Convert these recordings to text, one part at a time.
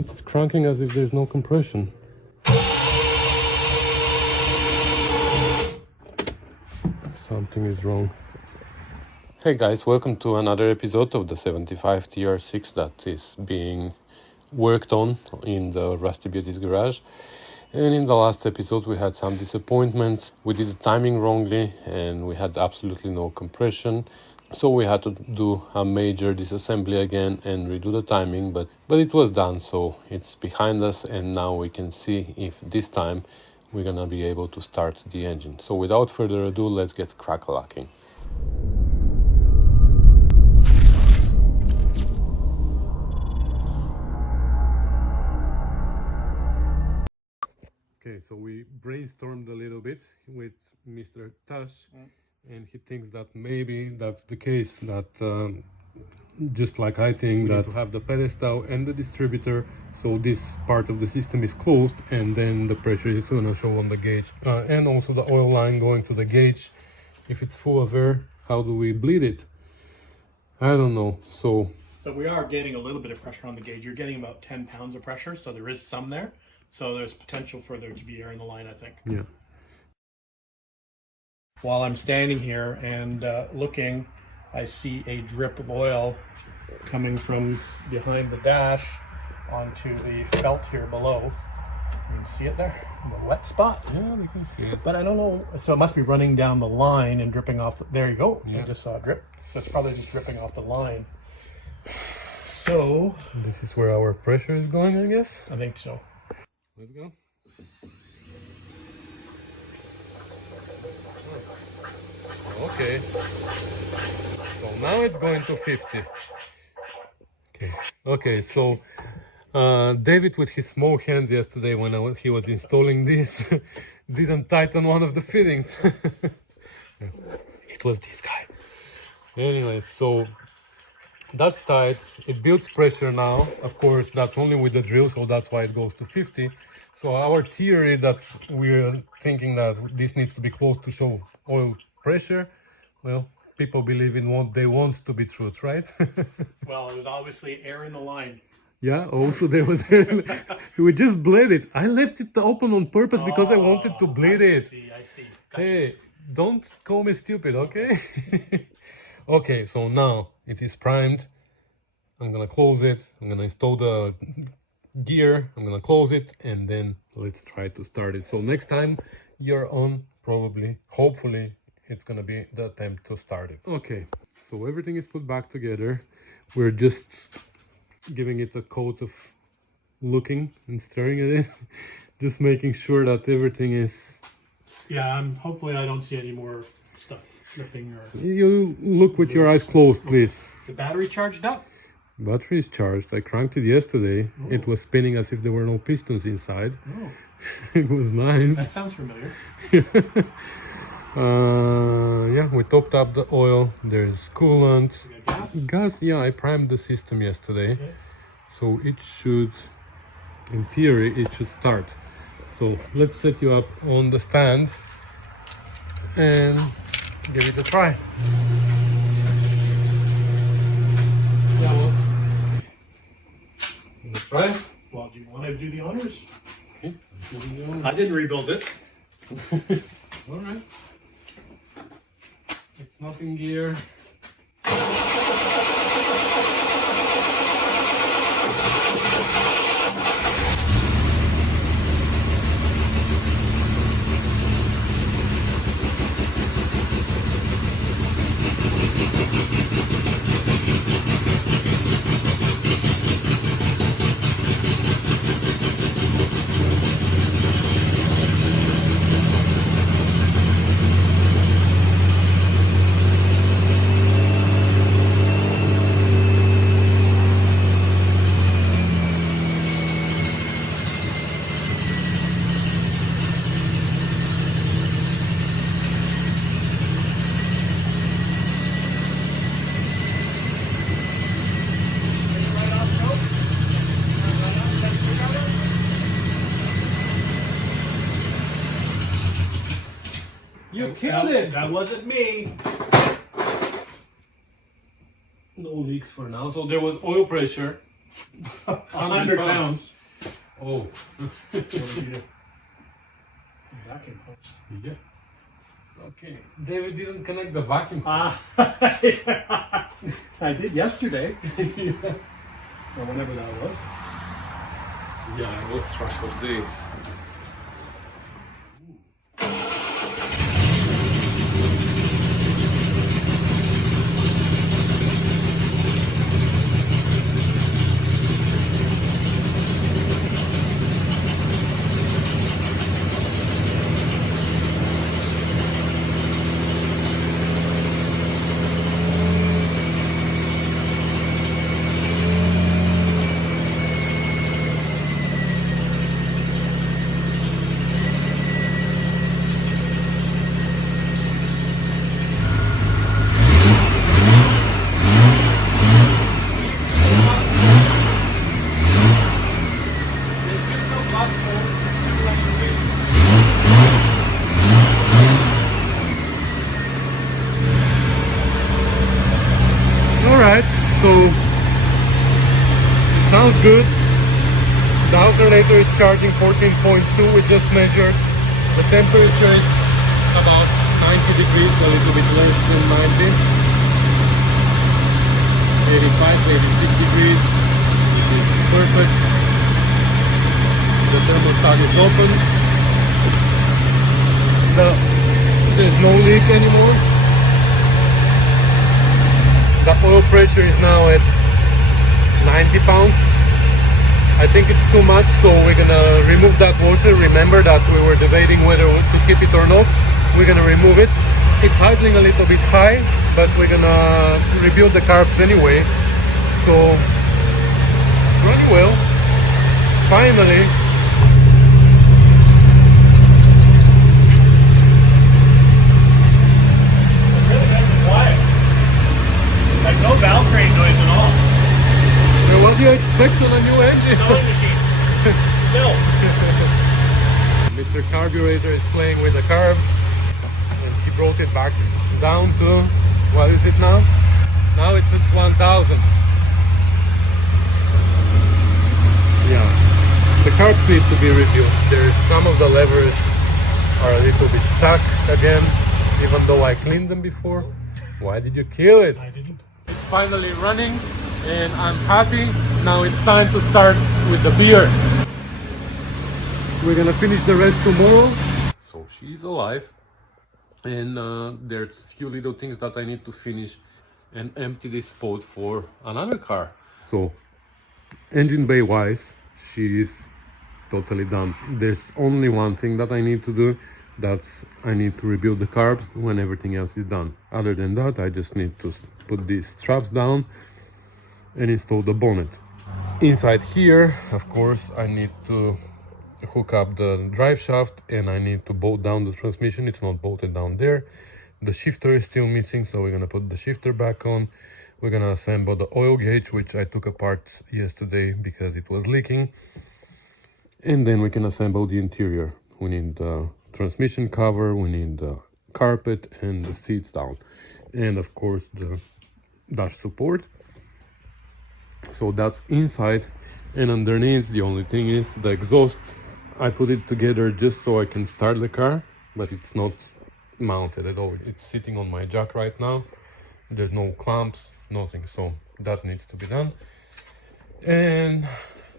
Why is it cranking as if there's no compression? Something is wrong. Hey guys, welcome to another episode of the 75 TR6 that is being worked on in the Rusty Beauty's garage. And in the last episode we had some disappointments. We did the timing wrongly and we had absolutely no compression. So we had to do a major disassembly again and redo the timing, but it was done, so it's behind us, and now we can see if this time we're gonna be able to start the engine. So without further ado, let's get crack-a-lacking. Okay, so we brainstormed a little bit with Mr. Tash, and he thinks that maybe that's the case, that just like I think, that to have the pedestal and the distributor, so this part of the system is closed and then the pressure is going to show on the gauge, and also the oil line going to the gauge. If it's full of air, how do we bleed it? I don't know. So we are getting a little bit of pressure on the gauge. You're getting about 10 pounds of pressure, so there is some there. So there's potential for there to be air in the line, I think. Yeah. While I'm standing here and looking, I see a drip of oil coming from behind the dash onto the felt here below. You can see it there in the wet spot. Yeah, we can see it. But I don't know, so it must be running down the line and dripping off. There you go. Yeah. I just saw a drip. So it's probably just dripping off the line. So This is where our pressure is going, I guess. I think so. Let's go. Okay. So now it's going to 50. Okay, so David with his small hands yesterday when he was installing this didn't tighten one of the fittings. It was this guy. Anyway, so that's tight. It builds pressure now. Of course, that's only with the drill, so that's why it goes to 50. So our theory that we're thinking that this needs to be close to show oil pressure, well, people believe in what they want to be truth, right? Well, there's obviously air in the line. Yeah, also there was air. We just bled it. I left it open on purpose because I wanted to bleed it. I see. Gotcha. Hey, don't call me stupid, okay? Okay, so now it is primed. I'm gonna close it. I'm gonna install the gear. I'm gonna close it, and then let's try to start it. So next time you're on, probably, hopefully, it's gonna be the attempt to start it. Okay, so everything is put back together. We're just giving it a coat of looking and staring at it, just making sure that everything is. Yeah, hopefully I don't see any more stuff dripping or. You look with your eyes closed, please. The battery charged up? Battery is charged. I cranked it yesterday. Oh. It was spinning as if there were no pistons inside. Oh, It was nice. that sounds familiar. Yeah, we topped up the oil. There's coolant. You got gas? Gas, yeah, I primed the system yesterday. Okay. So it should, in theory, it should start. So let's set you up on the stand and give it a try. Yeah, well, Let's try. do you want to do the honors? Okay. I didn't rebuild it. All right. It's not in gear. You killed it! That wasn't me. No leaks for now. So there was oil pressure 100 pounds. Oh. Vacuum pumps. Yeah. Okay. David didn't connect the vacuum. I did yesterday. Yeah. Or whenever that was. Yeah, I lost track of this. Alright, so sounds good. The alternator is charging 14.2, we just measured. The temperature is about 90 degrees, a little bit less than 90. 85, 86 degrees, which is perfect. The thermostat is open. There's no leak anymore. The oil pressure is now at 90 pounds. I think it's too much, so we're gonna remove that washer. Remember that we were debating whether to keep it or not. We're gonna remove it. It's idling a little bit high, but we're gonna rebuild the carbs anyway. So it's running well. Finally. Like no valve crane noise at all. Well, what do you expect on a new engine? Sewing machine. Still. Mr. Carburetor is playing with the carbs, and he brought it back down to, what is it now? Now it's at 1000. Yeah, the carbs need to be reviewed. There's some of the levers are a little bit stuck again, even though I cleaned them before. Why did you kill it? I didn't. It's finally running and I'm happy. Now it's time to start with the beer. We're gonna finish the rest tomorrow. So she's alive, and there's a few little things that I need to finish and empty this spot for another car. So engine bay wise, she's totally done. There's only one thing that I need to do. That's I need to rebuild the carbs when everything else is done. Other than that, I just need to put these straps down and install the bonnet. Inside here, of course, I need to hook up the drive shaft and I need to bolt down the transmission. It's not bolted down there. The shifter is still missing, so we're gonna put the shifter back on. We're gonna assemble the oil gauge, which I took apart yesterday because it was leaking. And then we can assemble the interior. We need the transmission cover, we need the carpet and the seats down, and of course the dash support. So that's inside, and underneath the only thing is the exhaust. I put it together just so I can start the car, but it's not mounted at all. It's sitting on my jack right now. There's no clamps, nothing, so that needs to be done, and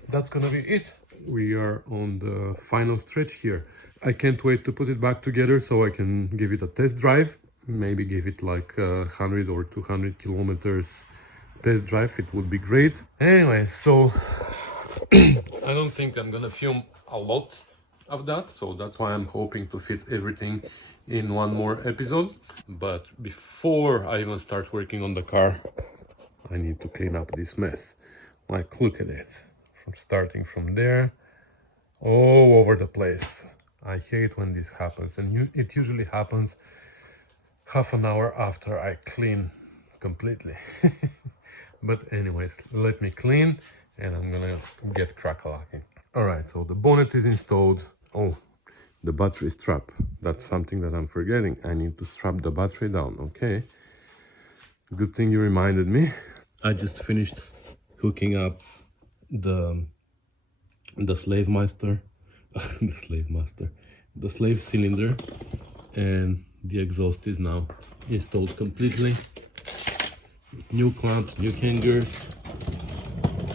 that's gonna be it. We are on the final stretch here. I can't wait to put it back together so I can give it a test drive. Maybe give it like 100 or 200 kilometers test drive. It would be great. Anyway, so I don't think I'm gonna film a lot of that, so that's why I'm hoping to fit everything in one more episode. But before I even start working on the car, I need to clean up this mess. Like, look at it. Starting from there, all over the place. I hate when this happens, and it usually happens half an hour after I clean completely. But anyways, let me clean and I'm gonna get crack-a-lacking. All right, so the bonnet is installed. Oh, the battery strap. That's something that I'm forgetting. I need to strap the battery down. Okay, good thing you reminded me. I just finished hooking up the slave master, the slave cylinder, and the exhaust is now installed completely. New clamps, new hangers.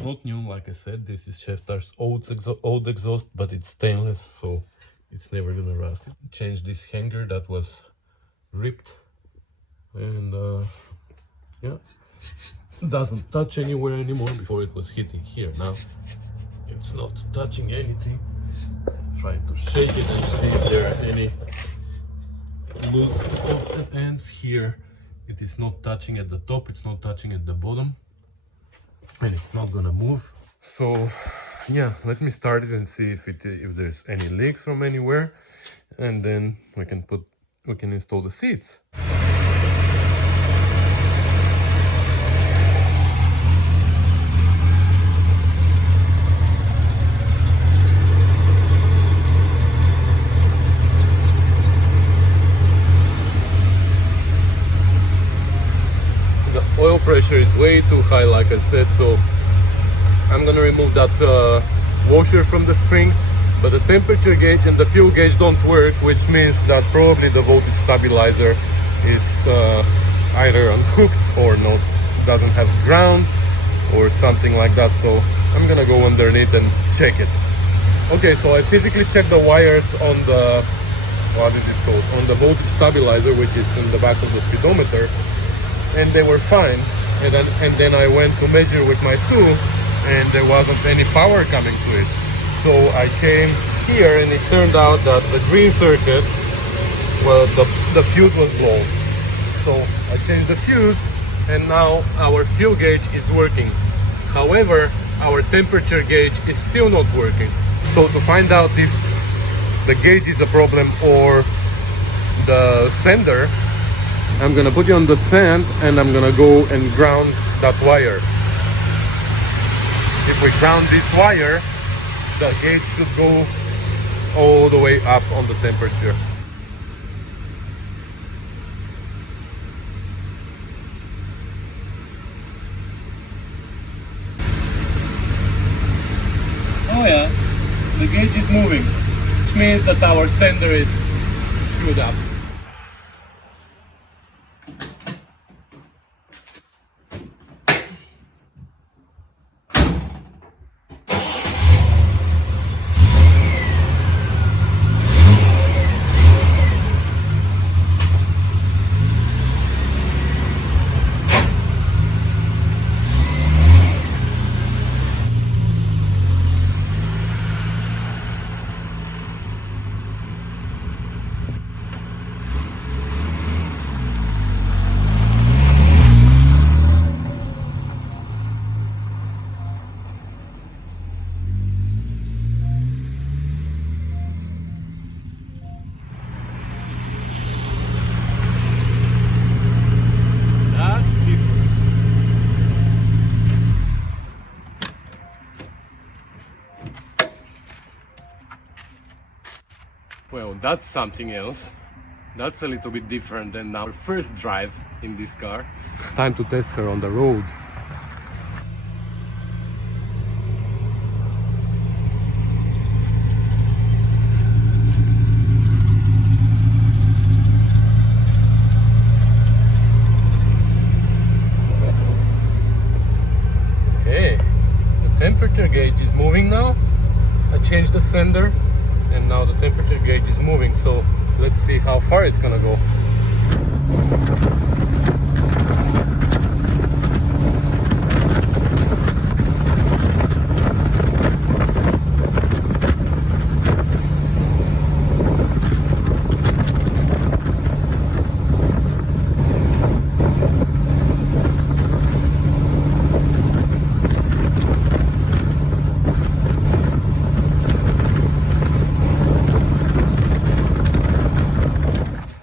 Not new, like I said, this is Shaftar's old exhaust, but it's stainless, so it's never gonna rust. Changed this hanger that was ripped, and yeah, doesn't touch anywhere anymore. Before it was hitting here, now it's not touching anything. Trying to shake it and see if there are any loose ends here. It is not touching at the top, it's not touching at the bottom, and it's not gonna move. So yeah, let me start it and see if there's any leaks from anywhere, and then we can install the seats. Oil pressure is way too high, like I said, so I'm gonna remove that washer from the spring, but the temperature gauge and the fuel gauge don't work, which means that probably the voltage stabilizer is either unhooked or not, doesn't have ground or something like that. So I'm gonna go underneath and check it. Okay, so I physically checked the wires on the, what is it called, on the voltage stabilizer, which is in the back of the speedometer, and they were fine. And then I went to measure with my tool, and there wasn't any power coming to it. So I came here, and it turned out that the green circuit, well, the fuse was blown. So I changed the fuse, and now our fuel gauge is working. However, our temperature gauge is still not working. So to find out if the gauge is a problem or the sender, I'm gonna put you on the stand, and I'm gonna go and ground that wire. If we ground this wire, the gauge should go all the way up on the temperature. Oh yeah, the gauge is moving, which means that our sender is screwed up. Well, that's something else. That's a little bit different than our first drive in this car. Time to test her on the road. Okay, the temperature gauge is moving now. I changed the sender, and now the temperature gauge is moving, so let's see how far it's gonna go.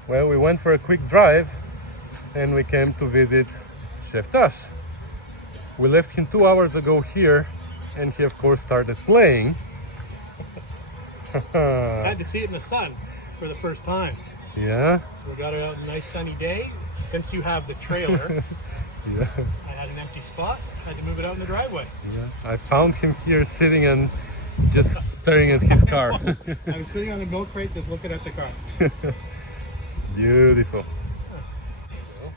Well, we went for a quick drive and we came to visit Chef Tash. We left him 2 hours ago here, and he of course started playing. I had to see it in the sun for the first time. Yeah? We got a nice sunny day. Since you have the trailer, Yeah. I had an empty spot. I had to move it it out in the driveway. Yeah, I found him here sitting and just staring at his car. I was sitting on the milk crate just looking at the car. Beautiful. Well,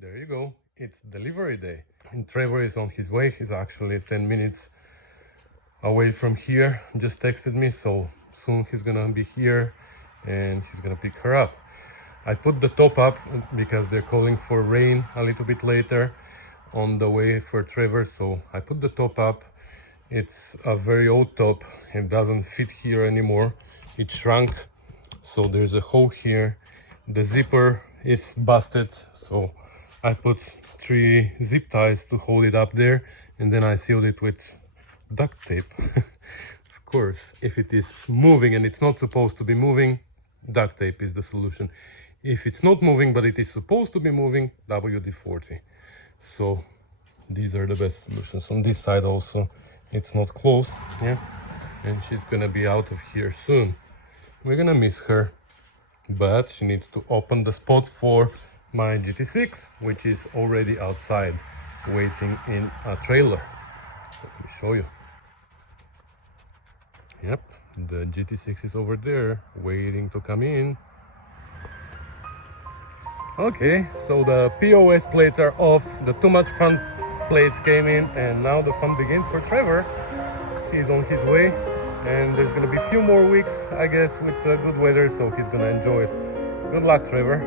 there you go. It's delivery day. And Trevor is on his way. He's actually 10 minutes away from here. Just texted me, so soon he's gonna be here and he's gonna pick her up. I put the top up because they're calling for rain a little bit later on the way for Trevor, so I put the top up. It's a very old top. It doesn't fit here anymore. It shrunk, so there's a hole here. The zipper is busted, so I put 3 zip ties to hold it up there, and then I sealed it with duct tape. Of course, if it is moving and it's not supposed to be moving, duct tape is the solution. If it's not moving but it is supposed to be moving, WD-40. So these are the best solutions. On this side also, it's not close, yeah, and she's gonna be out of here soon. We're gonna miss her, but she needs to open the spot for my GT6, which is already outside waiting in a trailer. Let me show you. Yep, the GT6 is over there waiting to come in. Okay, so the POS plates are off, the too much fun plates came in, and now the fun begins for Trevor. He's on his way, and there's gonna be a few more weeks, I guess, with good weather, so he's gonna enjoy it. Good luck, Trevor.